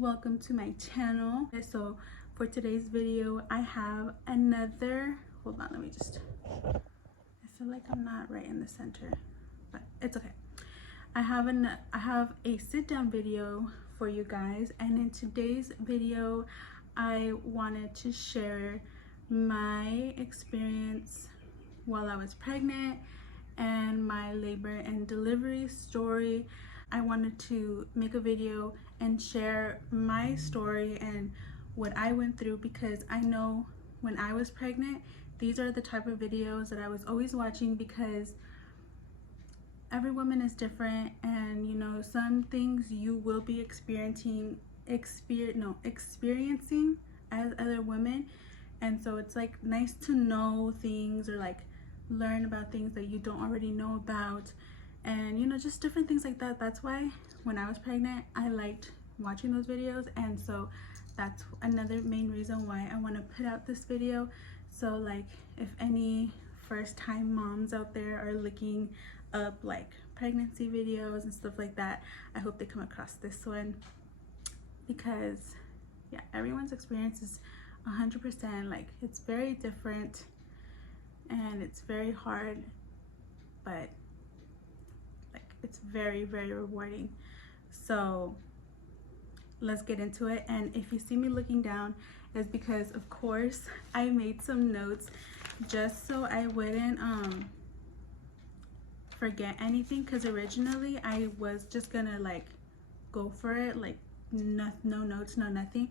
welcome to my channel. So for today's video I have another, hold on, let me just, I feel like I'm not right in the center, but it's okay. I have a sit down video for you guys, and in today's video I wanted to share my experience while I was pregnant and my labor and delivery story. I wanted to make a video and share my story and what I went through, because I know when I was pregnant, these are the type of videos that I was always watching, because every woman is different, and you know, some things you will be experiencing as other women. And so it's like nice to know things, or like learn about things that you don't already know about, and you know, just different things like that. That's why when I was pregnant I liked watching those videos, and so that's another main reason why I want to put out this video. So like, if any first time moms out there are looking up like pregnancy videos and stuff like that, I hope they come across this one, because yeah, everyone's experience is 100%, like it's very different and it's very hard, but like it's very, very rewarding. So let's get into it. And if you see me looking down, is because of course I made some notes just so I wouldn't forget anything, because originally I was just gonna like go for it, like no notes, no nothing.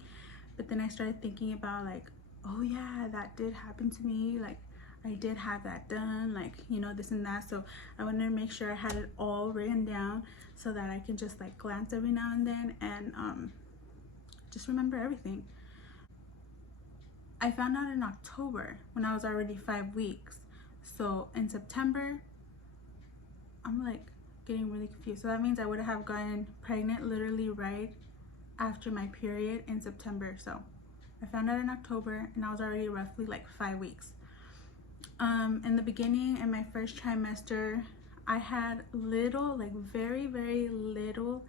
But then I started thinking about like, oh yeah, that did happen to me, like I did have that done, like, you know, this and that. So I wanted to make sure I had it all written down so that I can just like glance every now and then and just remember everything. I found out in October when I was already 5 weeks. So in September, I'm like getting really confused. So that means I would have gotten pregnant literally right after my period in September. So I found out in October and I was already roughly like 5 weeks. In the beginning, in my first trimester, I had little, like very, very little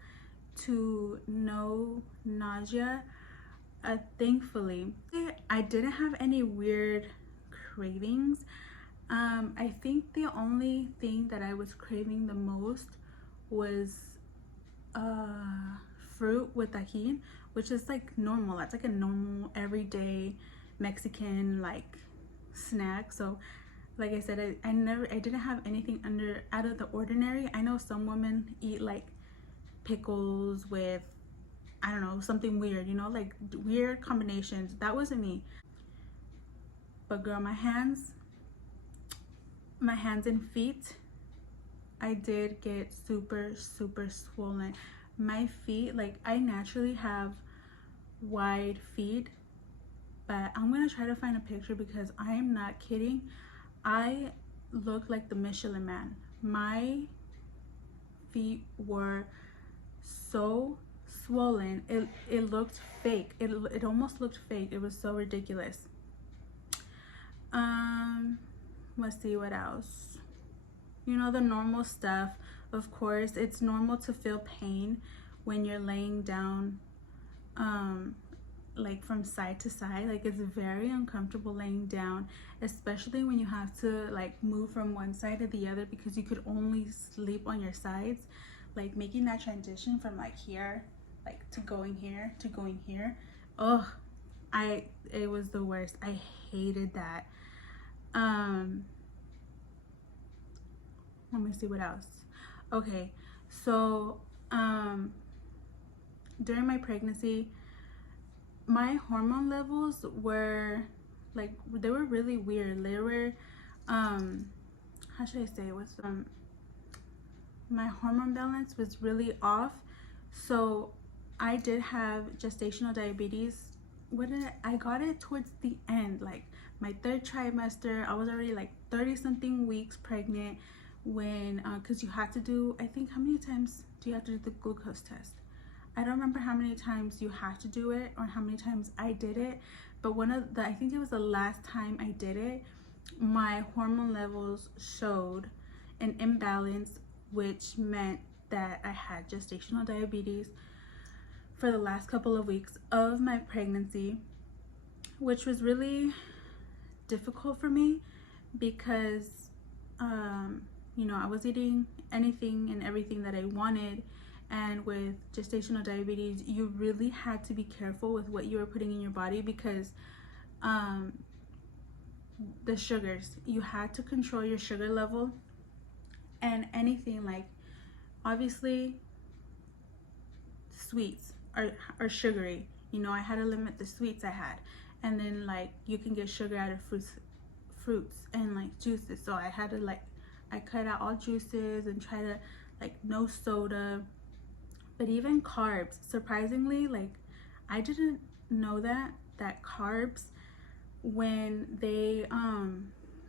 to no nausea. Thankfully, I didn't have any weird cravings. I think the only thing that I was craving the most was fruit with tajin, which is like normal. That's like a normal everyday Mexican like snack. So like I said, I didn't have anything out of the ordinary. I know some women eat like pickles with, I don't know, something weird, you know, like weird combinations. That wasn't me. But girl, my hands and feet, I did get super, super swollen. My feet, like I naturally have wide feet, but I'm gonna try to find a picture because I am not kidding. I look like the Michelin Man. My feet were so swollen, it looked fake. It almost looked fake. It was so ridiculous. Let's see what else. You know, the normal stuff. Of course, it's normal to feel pain when you're laying down, like from side to side. Like it's very uncomfortable laying down, especially when you have to like move from one side to the other, because you could only sleep on your sides. Like making that transition from like here, like to going here to going here, oh, it was the worst. I hated that. Let me see what else. Okay, so during my pregnancy, my hormone levels were like, they were really weird. They were how should I say it was, my hormone balance was really off. So I did have gestational diabetes. I got it towards the end, like my 3rd trimester. I was already like 30 something weeks pregnant when because you have to do, I think, how many times do you have to do the glucose test? I don't remember how many times you have to do it or how many times I did it, but I think it was the last time I did it, my hormone levels showed an imbalance, which meant that I had gestational diabetes. for the last couple of weeks of my pregnancy, which was really difficult for me because you know, I was eating anything and everything that I wanted, and with gestational diabetes you really had to be careful with what you were putting in your body because the sugars, you had to control your sugar level, and anything like, obviously sweets are sugary, you know, I had to limit the sweets I had. And then like you can get sugar out of fruits and like juices, so I had to like, I cut out all juices and try to like no soda. But even carbs, surprisingly, like I didn't know that carbs, when they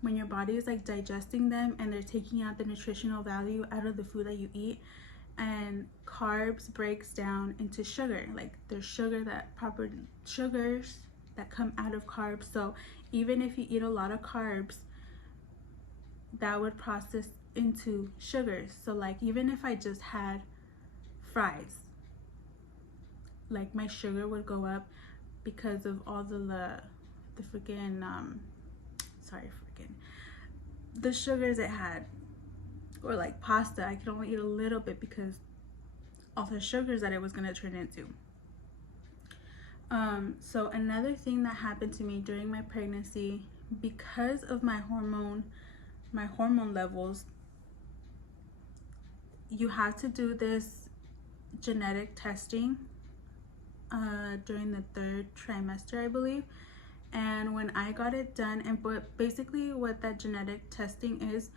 when your body is like digesting them and they're taking out the nutritional value out of the food that you eat, and carbs breaks down into sugar, like there's sugar, that proper sugars that come out of carbs. So even if you eat a lot of carbs, that would process into sugars. So like even if I just had fries, like my sugar would go up because of all the freaking the sugars it had. Or like pasta, I could only eat a little bit because of the sugars that it was going to turn into. So another thing that happened to me during my pregnancy, because of my hormone levels, you have to do this genetic testing during the 3rd trimester, I believe. And when I got it done, and but basically what that genetic testing is,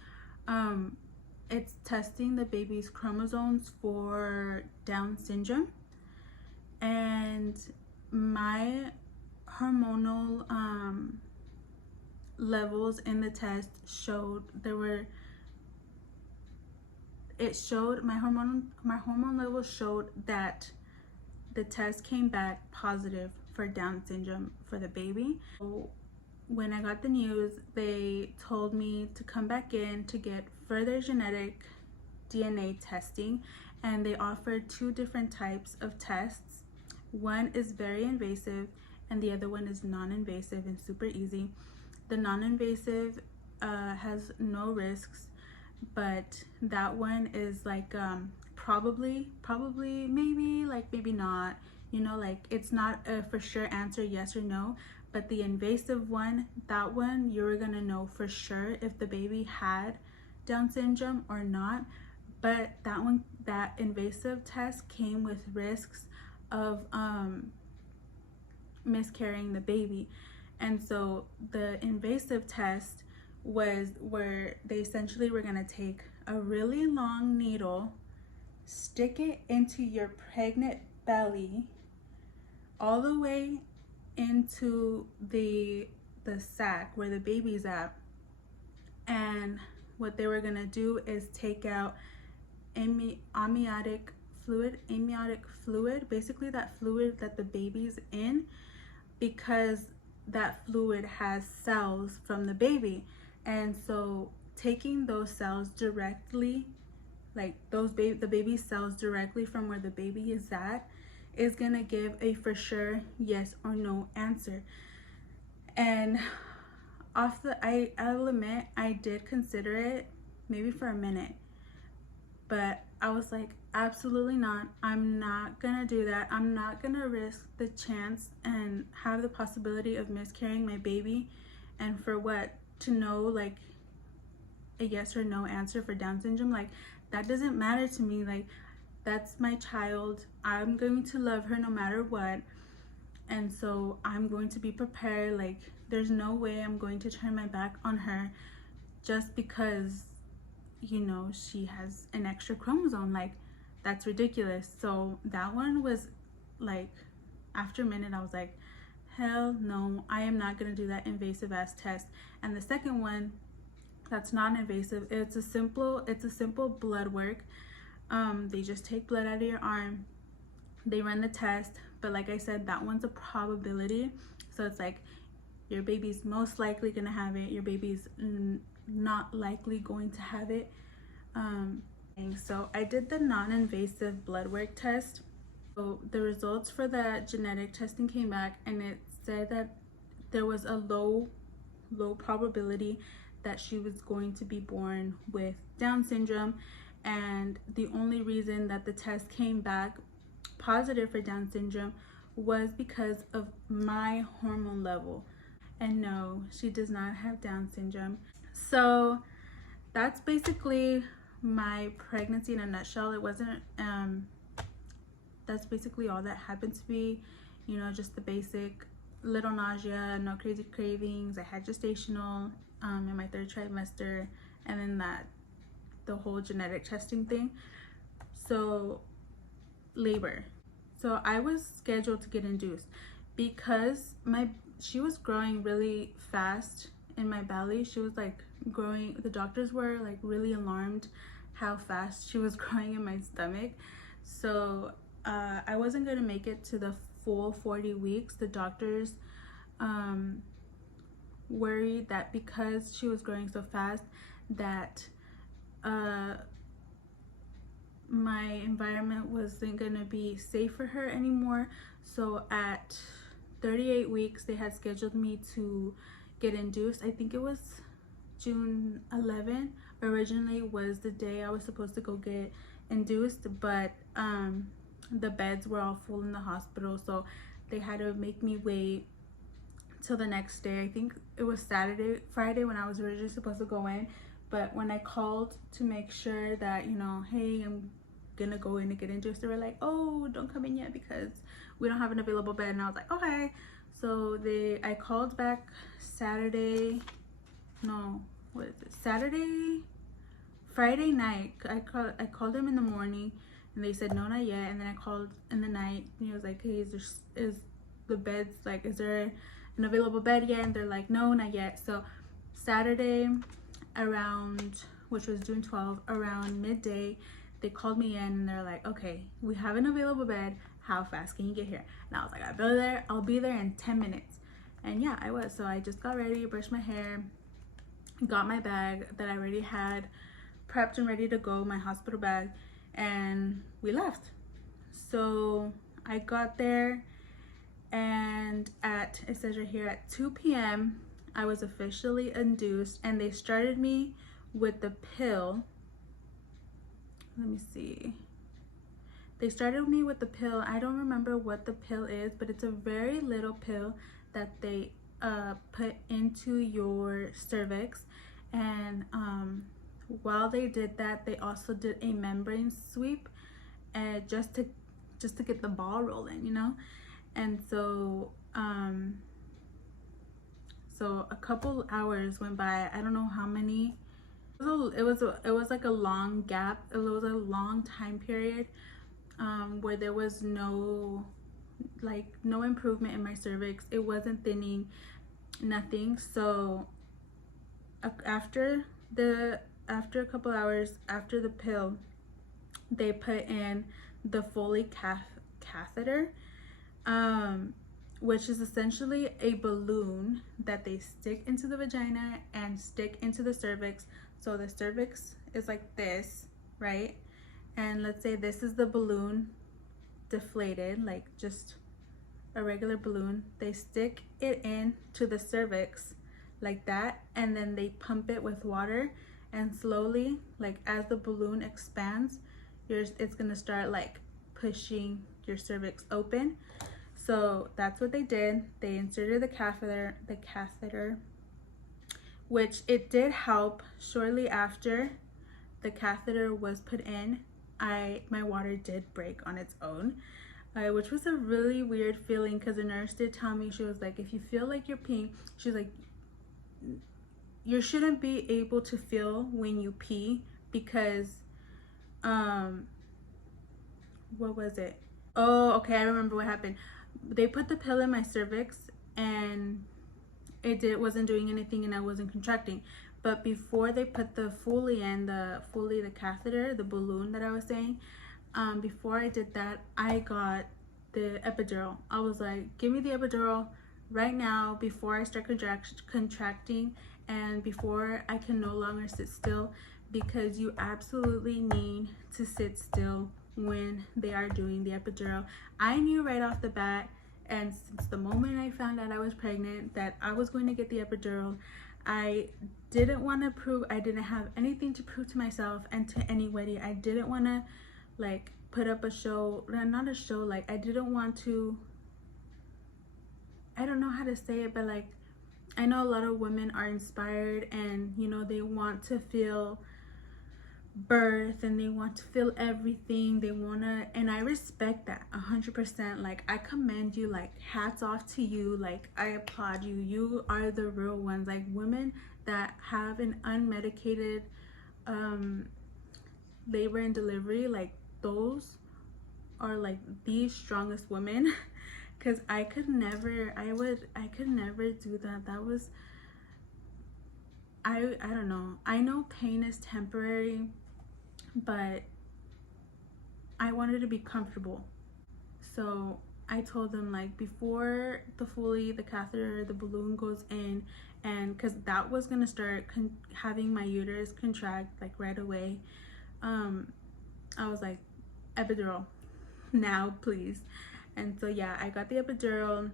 it's testing the baby's chromosomes for Down syndrome. And my hormonal levels in the test showed my hormone levels showed that the test came back positive for Down syndrome for the baby. So when I got the news, they told me to come back in to get further genetic DNA testing, and they offered 2 different types of tests. One is very invasive and the other one is non-invasive and super easy. The non-invasive has no risks, but that one is like probably, maybe, like maybe not, you know, like it's not a for sure answer, yes or no. But the invasive one, that one you're gonna know for sure if the baby had Down syndrome or not. But that invasive test came with risks of miscarrying the baby. And so the invasive test was where they essentially were gonna take a really long needle, stick it into your pregnant belly all the way into the sac where the baby's at. And what they were gonna do is take out amniotic fluid, basically that fluid that the baby's in, because that fluid has cells from the baby. And so taking those cells directly, like the baby's cells directly from where the baby is at, is gonna give a for sure yes or no answer. And I'll admit, I did consider it maybe for a minute, but I was like, absolutely not. I'm not gonna do that. I'm not gonna risk the chance and have the possibility of miscarrying my baby, and for what, to know like a yes or no answer for Down syndrome. Like that doesn't matter to me. Like that's my child. I'm going to love her no matter what, and so I'm going to be prepared. Like there's no way I'm going to turn my back on her just because, you know, she has an extra chromosome. Like that's ridiculous. So that one was like, after a minute I was like, hell no, I am not gonna do that invasive ass test. And the second one, that's non-invasive, it's a simple blood work. They just take blood out of your arm, they run the test, but like I said, that one's a probability. So it's like your baby's most likely gonna have it, your baby's not likely going to have it. So I did the non-invasive blood work test, So the results for that genetic testing came back, and it said that there was a low probability that she was going to be born with Down syndrome. And the only reason that the test came back positive for Down syndrome was because of my hormone level. And no, she does not have Down syndrome. So that's basically my pregnancy in a nutshell. It wasn't that's basically all that happened to me. You know, just the basic little nausea, no crazy cravings. I had gestational in my 3rd trimester, and then the whole genetic testing thing. So labor. So I was scheduled to get induced because she was growing really fast in my belly. She was like growing, the doctors were like really alarmed how fast she was growing in my stomach. So I wasn't going to make it to the full 40 weeks. The doctors worried that because she was growing so fast that my environment wasn't going to be safe for her anymore. So at 38 weeks, they had scheduled me to get induced. I think it was June 11 originally was the day I was supposed to go get induced, but the beds were all full in the hospital, so they had to make me wait till the next day. I think it was Friday when I was originally supposed to go in, but when I called to make sure that, you know, hey, I'm gonna go in and get induced, they were like, oh, don't come in yet because we don't have an available bed. And I was like, okay. So I called back Friday night. I called them in the morning, and they said no, not yet. And then I called in the night, and he was like, hey, is the beds, like, is there an available bed yet? And they're like, no, not yet. So Saturday around, which was June 12th, around midday, they called me in and they're like, okay, we have an available bed. How fast can you get here? And I was like, I'll be there in 10 minutes. And yeah, I was. So I just got ready, brushed my hair, got my bag that I already had prepped and ready to go, my hospital bag, and we left. So I got there, and it says right here at 2 p.m. I was officially induced, and they started me with the pill. Let me see. They started me with the pill. I don't remember what the pill is, but it's a very little pill that they put into your cervix. And while they did that, they also did a membrane sweep, just to get the ball rolling, you know. And so so a couple hours went by. I don't know how many. It was like a long gap. It was a long time period where there was no improvement in my cervix. It wasn't thinning, nothing. So after a couple hours after the pill, they put in the Foley catheter, which is essentially a balloon that they stick into the vagina and stick into the cervix. So the cervix is like this, right? And let's say this is the balloon deflated, like just a regular balloon. They stick it into the cervix like that, and then they pump it with water, and slowly, like as the balloon expands, it's gonna start like pushing your cervix open. So that's what they did. They inserted the catheter, which it did help. Shortly after the catheter was put in, my water did break on its own, which was a really weird feeling, because the nurse did tell me, she was like, if you feel like you're peeing, she's like, you shouldn't be able to feel when you pee, because what was it? Oh, okay, I remember what happened. They put the pill in my cervix, and it wasn't doing anything, and I wasn't contracting. But before they put the Foley in, the catheter, the balloon that I was saying, before I did that, I got the epidural. I was like, give me the epidural right now before I start contracting, and before I can no longer sit still, because you absolutely need to sit still when they are doing the epidural. I knew right off the bat, and since the moment I found out I was pregnant, that I was going to get the epidural. I didn't want to prove, I didn't have anything to prove to myself and to anybody. I didn't want to like put up a show, not a show, like I didn't want to, I don't know how to say it, but like I know a lot of women are inspired and you know they want to feel birth and they want to feel everything they want to, and I respect that 100%. Like I commend you, like hats off to you, like I applaud you. You are the real ones. Like women that have an unmedicated labor and delivery, like those are like the strongest women. Because I could never, I could never do that. That was, I don't know. I know pain is temporary, but I wanted to be comfortable. So I told them, like, before the catheter, the balloon goes in, and because that was gonna start having my uterus contract like right away, I was like, epidural now, please. And so yeah, I got the epidural.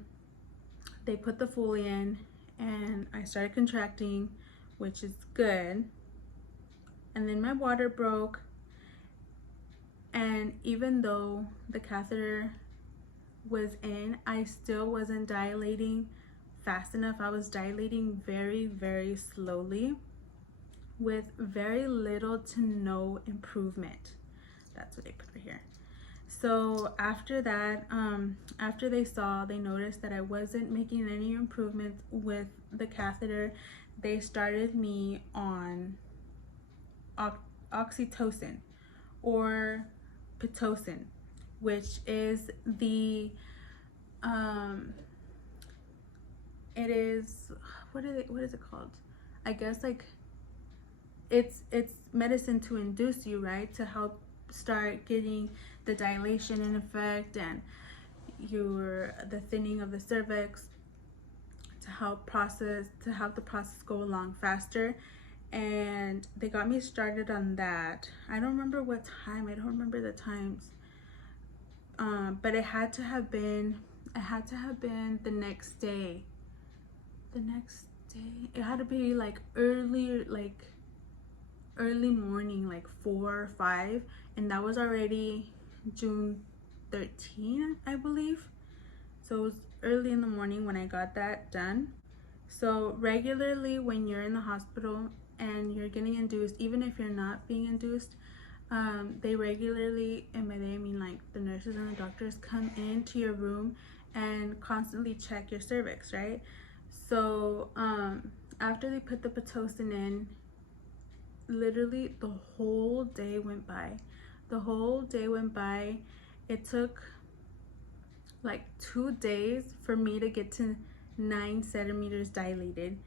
They put the Foley in, and I started contracting, which is good. And then my water broke, and even though the catheter was in, I still wasn't dilating fast enough. I was dilating very, very slowly with very little to no improvement. That's what they put right here. So after that, after they noticed that I wasn't making any improvements with the catheter, they started me on oxytocin or Pitocin, which is the it is, what is it called? I guess like it's medicine to induce you, right, to help start getting the dilation in effect and the thinning of the cervix, to help the process go along faster. And they got me started on that. I don't remember what time, I don't remember the times, but it had to have been the next day. It had to be like early morning, like 4 or 5, and that was already June 13th, I believe. So it was early in the morning when I got that done. So regularly when you're in the hospital and you're getting induced, even if you're not being induced, they regularly, and by they I mean like the nurses and the doctors, come into your room and constantly check your cervix, right? So after they put the Pitocin in, literally the whole day went by. It took like 2 days for me to get to 9 centimeters dilated,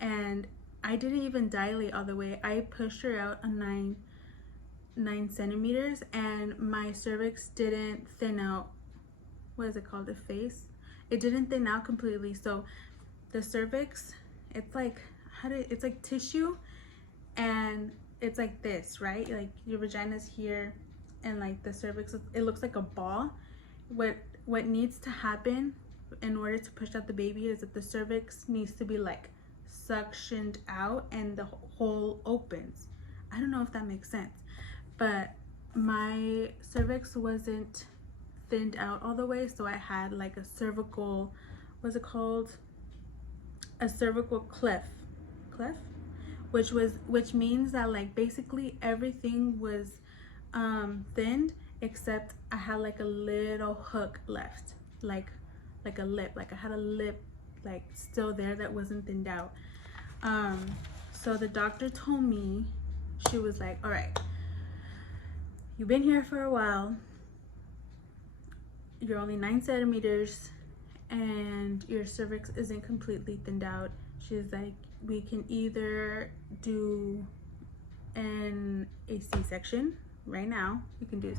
and I didn't even dilate all the way. I pushed her out a 9 centimeters, and my cervix didn't thin out. What is it called? The face? It didn't thin out completely. So the cervix, it's like it's like tissue, and it's like this, right? Like your vagina's here, and like the cervix, it looks like a ball. What needs to happen in order to push out the baby is that the cervix needs to be like suctioned out and the hole opens. I don't know if that makes sense, but my cervix wasn't thinned out all the way, so I had like a cervical, what's it called? A cervical cleft, which means that like basically everything was thinned, except I had like a little hook left, like a lip, like I had a lip like still there that wasn't thinned out. So the doctor told me, she was like, all right, you've been here for a while, you're only 9 centimeters and your cervix isn't completely thinned out. She's like, we can either do a C-section right now, you can do a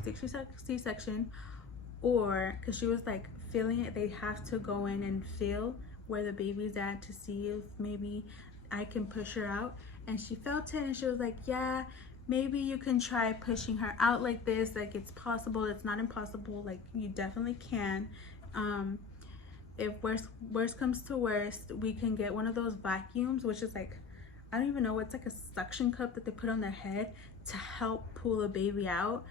C-section, or, because she was like feeling it, they have to go in and feel where the baby's at to see if maybe I can push her out. And she felt it, and she was like, yeah, maybe you can try pushing her out like this. Like, it's possible, it's not impossible. Like, you definitely can. If worst comes to worst, we can get one of those vacuums, which is like, I don't even know, it's like a suction cup that they put on their head to help pull the baby out.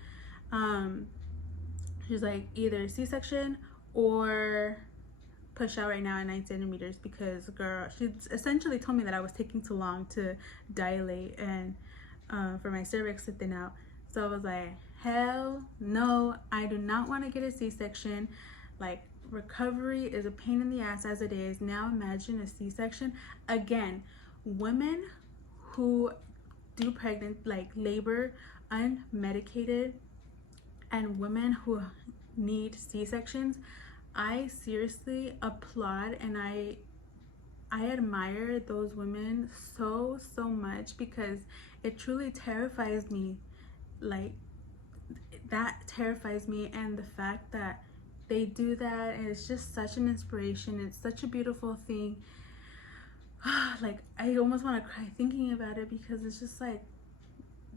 She's like, either C-section or push out right now at 9 centimeters, because girl, she essentially told me that I was taking too long to dilate and for my cervix to thin out. So I was like, hell no, I do not want to get a C-section. Like, recovery is a pain in the ass as it is. Now imagine a C-section. Again, women who do labor unmedicated, and women who need C-sections, I seriously applaud and I admire those women so much, because it truly terrifies me. Like, that terrifies me, and the fact that they do that, and it's just such an inspiration. It's such a beautiful thing. Like, I almost want to cry thinking about it, because it's just like,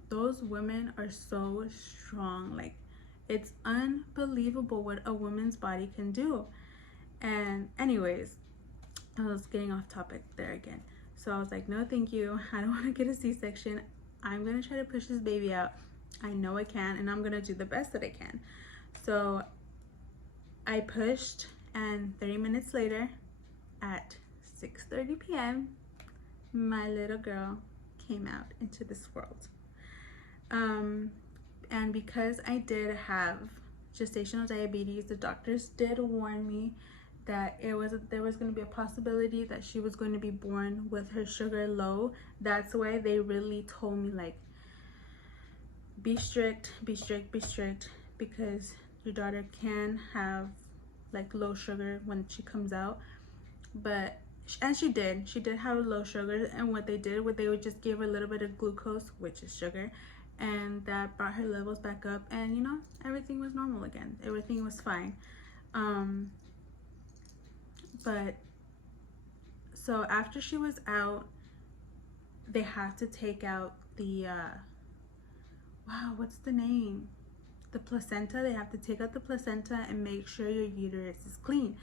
those women are so strong. Like, it's unbelievable what a woman's body can do. And anyways, I was getting off topic there again. So I was like, no thank you, I don't want to get a C-section. I'm gonna try to push this baby out. I know I can, and I'm gonna do the best that I can. So I pushed, and 30 minutes later, at 6:30 p.m., my little girl came out into this world. And because I did have gestational diabetes, the doctors did warn me that there was going to be a possibility that she was going to be born with her sugar low. That's why they really told me, like, be strict, because your daughter can have like low sugar when she comes out. And she did have low sugar, and what they would just give her a little bit of glucose, which is sugar, and that brought her levels back up, and you know, everything was normal again. Everything was fine. But so after she was out, they have to take out the wow, what's the name? The placenta. They have to take out the placenta and make sure your uterus is clean.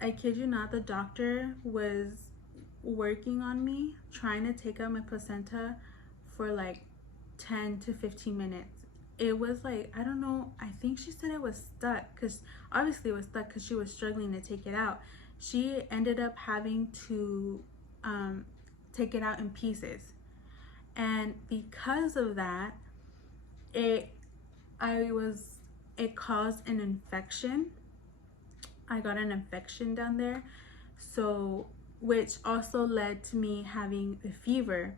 I kid you not, the doctor was working on me, trying to take out my placenta for like 10 to 15 minutes. It was like, I don't know, I think she said it was stuck, because obviously it was stuck because she was struggling to take it out. She ended up having to take it out in pieces, and because of that, it caused an infection. I got an infection down there, so, which also led to me having a fever.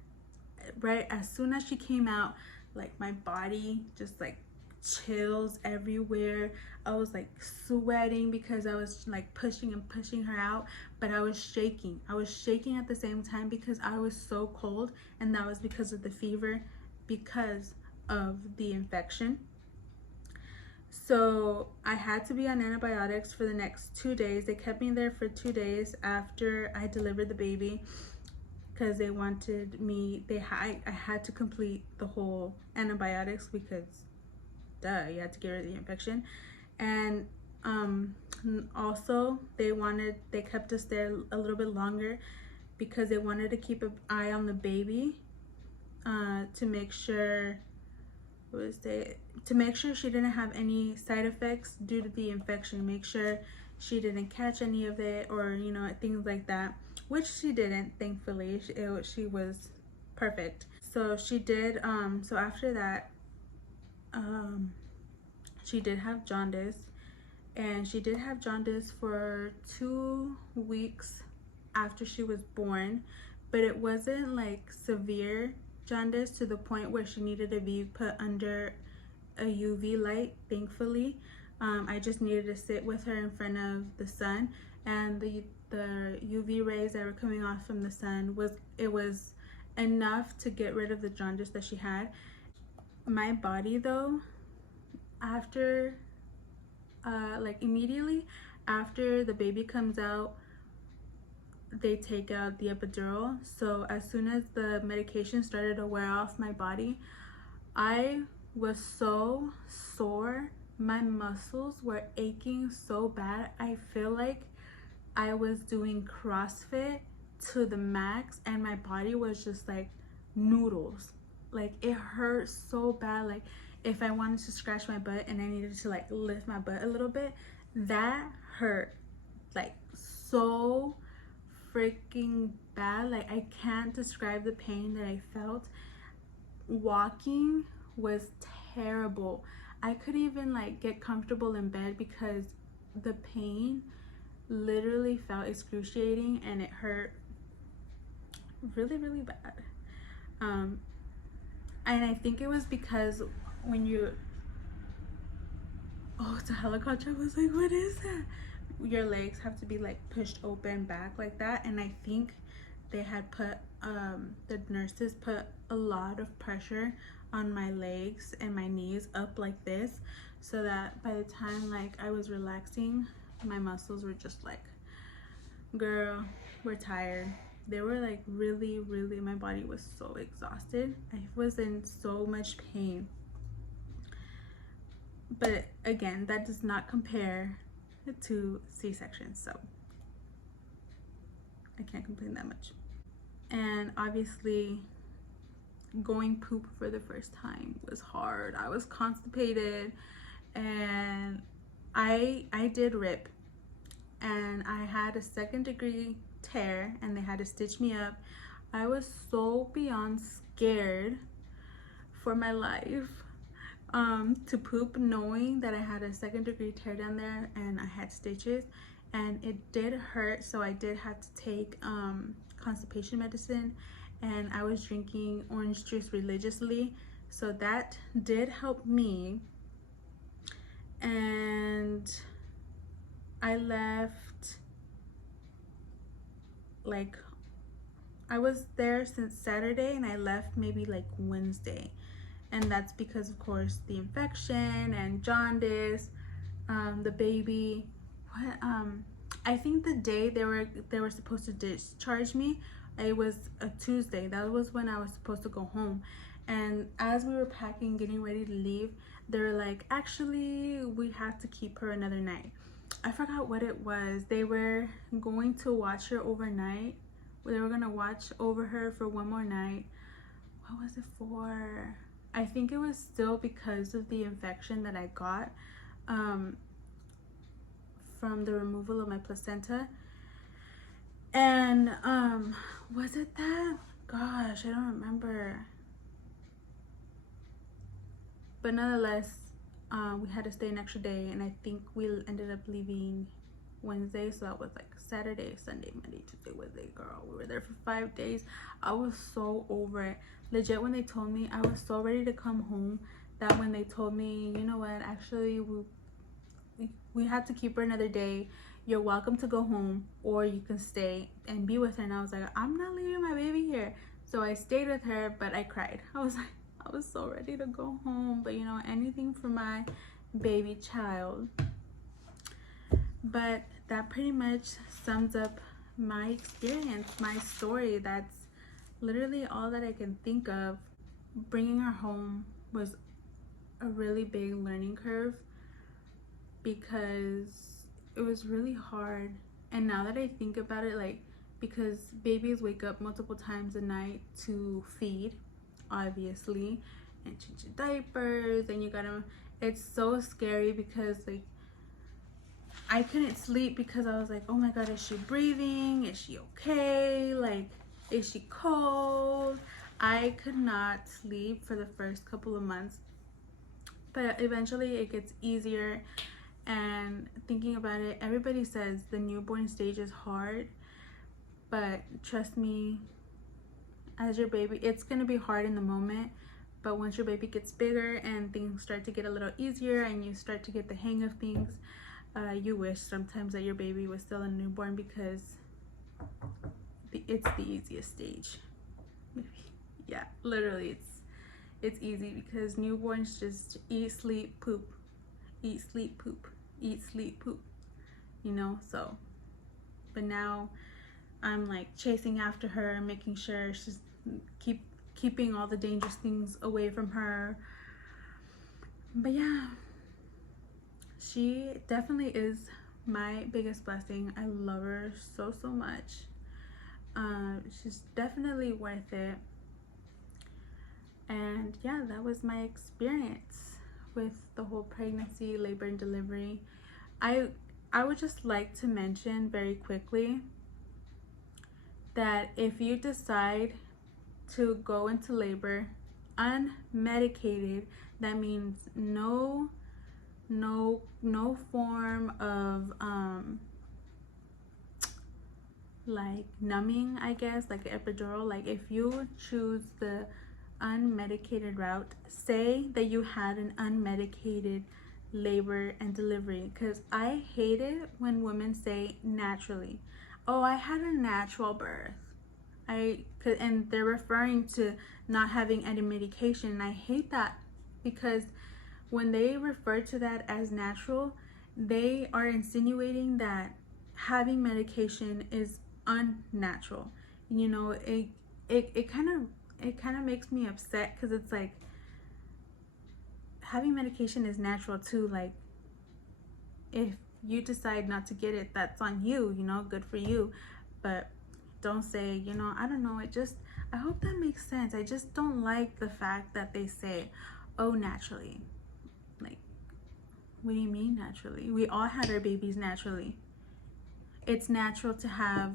Right as soon as she came out, like, my body just like chills everywhere. I was like sweating because I was like pushing her out, but I was shaking at the same time because I was so cold, and that was because of the fever, because of the infection. So I had to be on antibiotics for the next 2 days. They kept me there for 2 days after I delivered the baby, because they wanted me, I had to complete the whole antibiotics, because duh, you had to get rid of the infection. And also they kept us there a little bit longer, because they wanted to keep an eye on the baby, to make sure she didn't have any side effects due to the infection, make sure she didn't catch any of it, or you know, things like that, which she didn't, thankfully. She was perfect. So she did, so after that, she did have jaundice, and she did have jaundice for 2 weeks after she was born, but it wasn't like severe jaundice to the point where she needed to be put under a UV light, thankfully. I just needed to sit with her in front of the sun, and the UV rays that were coming off from the sun was enough to get rid of the jaundice that she had. My body though, after like immediately after the baby comes out, they take out the epidural. So as soon as the medication started to wear off my body, I was so sore. My muscles were aching so bad. I feel like I was doing CrossFit to the max, and my body was just like noodles. Like it hurt so bad. Like if I wanted to scratch my butt and I needed to like lift my butt a little bit, that hurt like so freaking bad. Like I can't describe the pain that I felt. Walking was terrible. I couldn't even like get comfortable in bed because the pain literally felt excruciating, and it hurt really bad. And I think it was because when you, oh, it's a helicopter. I was like, what is that? Your legs have to be like pushed open back like that, and I think they had put the nurses put a lot of pressure on my legs and my knees up like this, so that by the time like I was relaxing, my muscles were just like, girl, we're tired. They were like really, my body was so exhausted. I was in so much pain. But again, that does not compare to C-section, so I can't complain that much. And obviously going poop for the first time was hard. I was constipated, and I did rip, and I had a 2nd-degree tear, and they had to stitch me up. I was so beyond scared for my life to poop, knowing that I had a 2nd-degree tear down there and I had stitches, and it did hurt. So I did have to take constipation medicine, and I was drinking orange juice religiously, so that did help me. And I left, like, I was there since Saturday, and I left maybe like Wednesday, and that's because of course the infection and jaundice, the baby. I think the day they were supposed to discharge me, it was a Tuesday. That was when I was supposed to go home, and as we were packing, getting ready to leave, they were like, actually we have to keep her another night. I forgot what it was. They were going to watch her overnight. They were gonna watch over her for one more night. What was it for? I think it was still because of the infection that I got from the removal of my placenta. And was it that? Gosh, I don't remember. But nonetheless, we had to stay an extra day, and I think we ended up leaving Wednesday, so that was like Saturday, Sunday, Monday, Tuesday, Wednesday. Girl, we were there for 5 days. I was so over it. Legit, when they told me, I was so ready to come home, that when they told me, you know what, actually we had to keep her another day, you're welcome to go home, or you can stay and be with her. And I was like, I'm not leaving my baby here. So I stayed with her, but I cried. I was like, I was so ready to go home, but you know, anything for my baby child. But that pretty much sums up my experience, my story. That's literally all that I can think of. Bringing her home was a really big learning curve, because it was really hard. And now that I think about it, like, because babies wake up multiple times a night to feed, obviously, and change your diapers, and you gotta, it's so scary, because like I couldn't sleep because I was like, oh my god, is she breathing? Is she okay? Like, is she cold? I could not sleep for the first couple of months, but eventually it gets easier. And thinking about it, everybody says the newborn stage is hard, but trust me, as your baby, it's gonna be hard in the moment, but once your baby gets bigger and things start to get a little easier and you start to get the hang of things, you wish sometimes that your baby was still a newborn, because it's the easiest stage. Yeah, literally, it's easy, because newborns just eat, sleep, poop, eat, sleep, poop, eat, sleep, poop, you know. So, but now I'm like chasing after her, making sure she's keeping all the dangerous things away from her. But yeah, she definitely is my biggest blessing. I love her so much. She's definitely worth it. And yeah, that was my experience with the whole pregnancy, labor, and delivery. I would just like to mention very quickly that if you decide to go into labor unmedicated, that means no form of like numbing, I guess, like epidural. Like if you choose the unmedicated route, say that you had an unmedicated labor and delivery, because I hate it when women say naturally. Oh, I had a natural birth. And they're referring to not having any medication, and I hate that, because when they refer to that as natural, they are insinuating that having medication is unnatural. You know, it kind of makes me upset, because it's like, having medication is natural too. Like, if you decide not to get it, that's on you, you know, good for you. But don't say, you know, I don't know, I hope that makes sense. I just don't like the fact that they say, oh, naturally. Like, what do you mean naturally? We all had our babies naturally. It's natural to have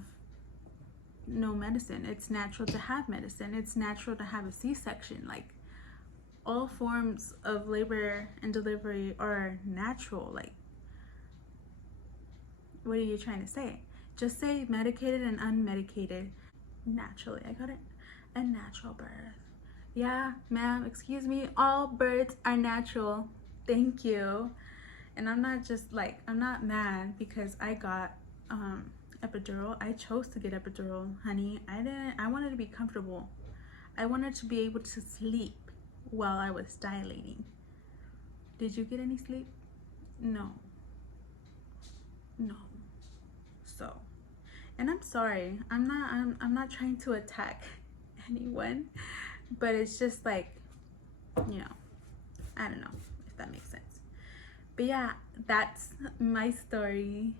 no medicine. It's natural to have medicine. It's natural to have a C-section. Like, all forms of labor and delivery are natural. Like, what are you trying to say? Just say medicated and unmedicated. Naturally. I got it. A natural birth. Yeah, ma'am, excuse me. All births are natural. Thank you. And I'm not mad because I got epidural. I chose to get epidural, honey. I wanted to be comfortable. I wanted to be able to sleep while I was dilating. Did you get any sleep? No. So, and I'm sorry. I'm not trying to attack anyone, but it's just like, you know, I don't know if that makes sense. But yeah, that's my story,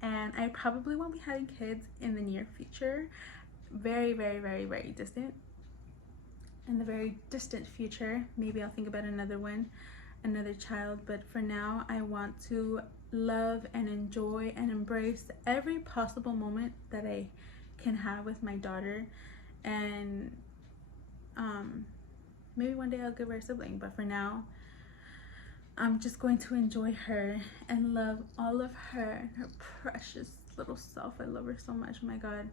and I probably won't be having kids in the near future. Very distant. In the very distant future, maybe I'll think about another child. But for now, I want to love and enjoy and embrace every possible moment that I can have with my daughter. And maybe one day I'll give her a sibling, but for now, I'm just going to enjoy her and love all of her and her precious little self. I love her so much, oh my God.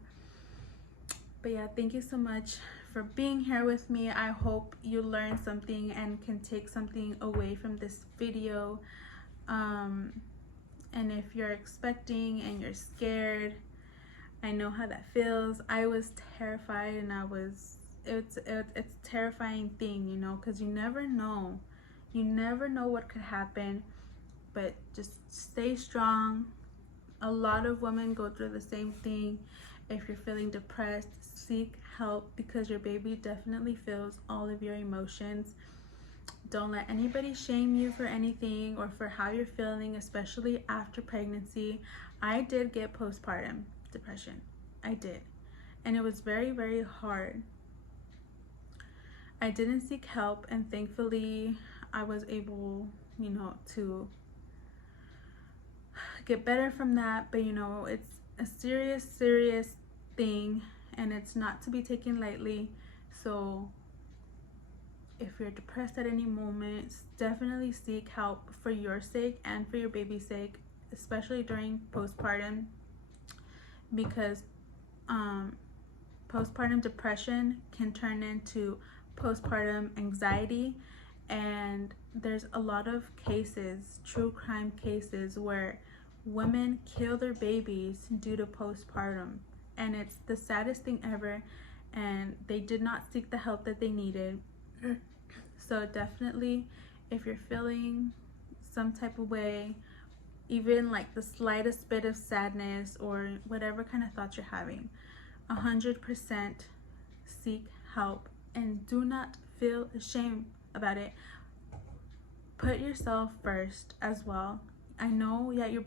But yeah, thank you so much for being here with me. I hope you learned something and can take something away from this video. And if you're expecting and you're scared, I know how that feels. I was terrified, and it's a terrifying thing, you know, because you never know what could happen. But just stay strong. A lot of women go through the same thing. If you're feeling depressed, seek help, because your baby definitely feels all of your emotions. Don't let anybody shame you for anything or for how you're feeling, especially after pregnancy. I did get postpartum depression. I did. And it was very hard. I didn't seek help, and thankfully I was able, you know, to get better from that. But you know, it's a serious thing, and it's not to be taken lightly. So if you're depressed at any moment, definitely seek help for your sake and for your baby's sake, especially during postpartum, because postpartum depression can turn into postpartum anxiety. And there's a lot of cases, true crime cases, where women kill their babies due to postpartum, and it's the saddest thing ever, and they did not seek the help that they needed. So definitely, if you're feeling some type of way, even like the slightest bit of sadness or whatever kind of thoughts you're having, 100% seek help and do not feel ashamed about it. Put yourself first as well. I know that your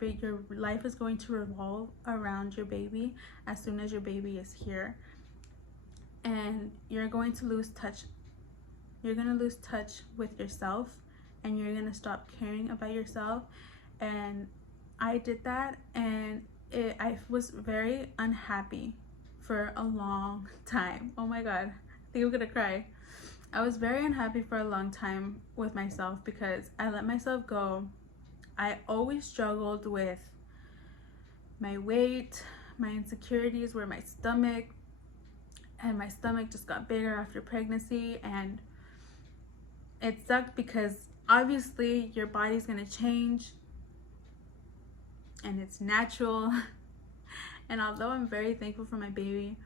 life is going to revolve around your baby as soon as your baby is here, and you're going to lose touch. You're going to lose touch with yourself, and you're going to stop caring about yourself. And I did that, and I was very unhappy for a long time. Oh my god, I think I'm gonna cry. I was very unhappy for a long time with myself because I let myself go. I always struggled with my weight. My insecurities were my stomach, and my stomach just got bigger after pregnancy, and it sucked because obviously your body's gonna change and it's natural. And although I'm very thankful for my baby,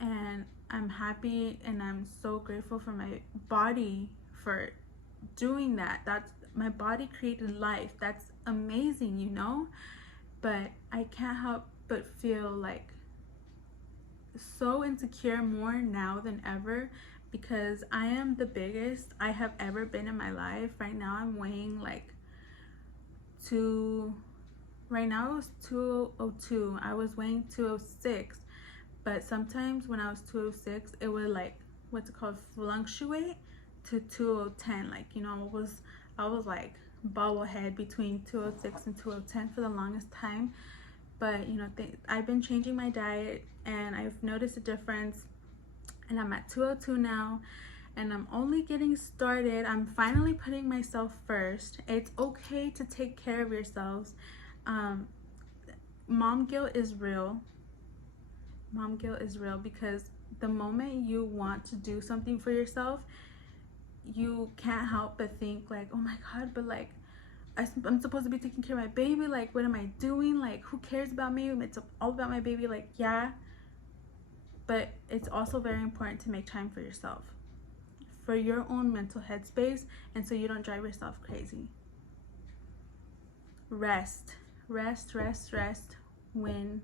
and I'm happy and I'm so grateful for my body for doing that. That's my body created life. That's amazing, you know? But I can't help but feel like so insecure more now than ever because I am the biggest I have ever been in my life. Right now I'm weighing like right now it was 202. I was weighing 206. But sometimes when I was 206, it would like, what's it called, fluctuate to 2010. Like, you know, I was like bobblehead between 206 and 2010 for the longest time. But, you know, I've been changing my diet and I've noticed a difference. And I'm at 202 now. And I'm only getting started. I'm finally putting myself first. It's okay to take care of yourselves. Mom guilt is real. Mom guilt is real because the moment you want to do something for yourself, you can't help but think like, oh my god, but like I'm supposed to be taking care of my baby. Like, what am I doing? Like, who cares about me? It's all about my baby. Like, yeah, but it's also very important to make time for yourself, for your own mental headspace, and so you don't drive yourself crazy. Rest when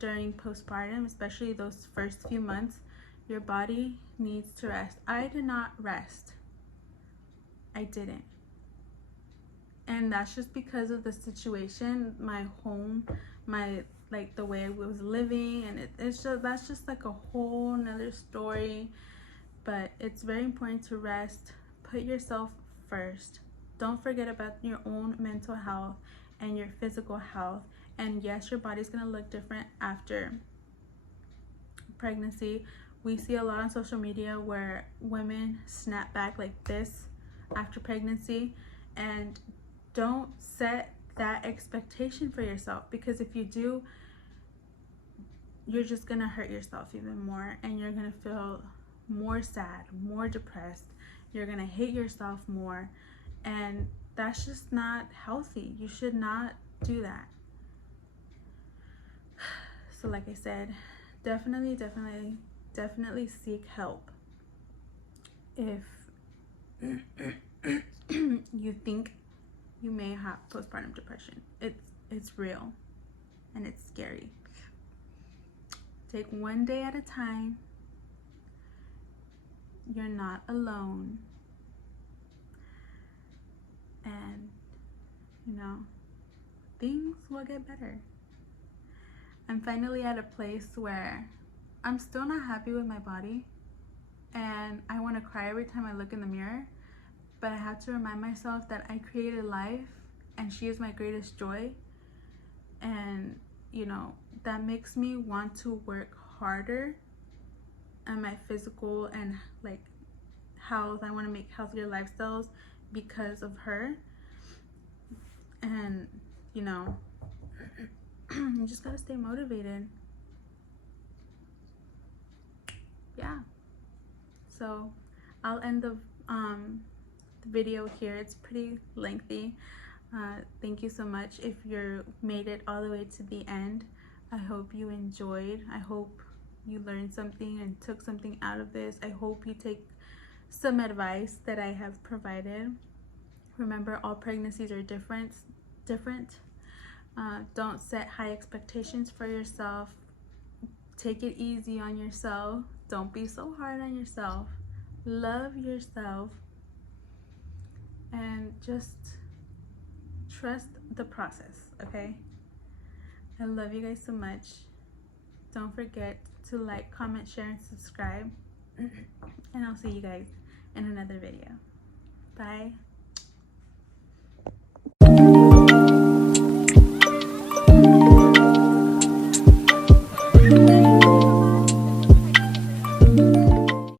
during postpartum, especially those first few months, your body needs to rest. I did not rest. I didn't. And that's just because of the situation, my home, like the way I was living, and that's just like a whole nother story. But it's very important to rest. Put yourself first. Don't forget about your own mental health and your physical health. And yes, your body's gonna look different after pregnancy. We see a lot on social media where women snap back like this after pregnancy, and don't set that expectation for yourself, because if you do, you're just gonna hurt yourself even more, and you're gonna feel more sad, more depressed. You're gonna hate yourself more, and that's just not healthy. You should not do that. So like I said, definitely seek help if you think you may have postpartum depression. It's real and it's scary. Take one day at a time. You're not alone. And, you know, things will get better. I'm finally at a place where I'm still not happy with my body, and I want to cry every time I look in the mirror, but I have to remind myself that I created life and she is my greatest joy. And, you know, that makes me want to work harder on my physical and like health. I want to make healthier lifestyles because of her. And, you know, you just gotta stay motivated. Yeah. So I'll end the video here. It's pretty lengthy. Thank you so much if you made it all the way to the end. I hope you enjoyed. I hope you learned something and took something out of this. I hope you take some advice that I have provided. Remember, all pregnancies are different. Don't set high expectations for yourself. take it easy on yourself. Don't be so hard on yourself. Love yourself and just trust the process, okay? I love you guys so much. Don't forget to like, comment, share, and subscribe. And I'll see you guys in another video. Bye.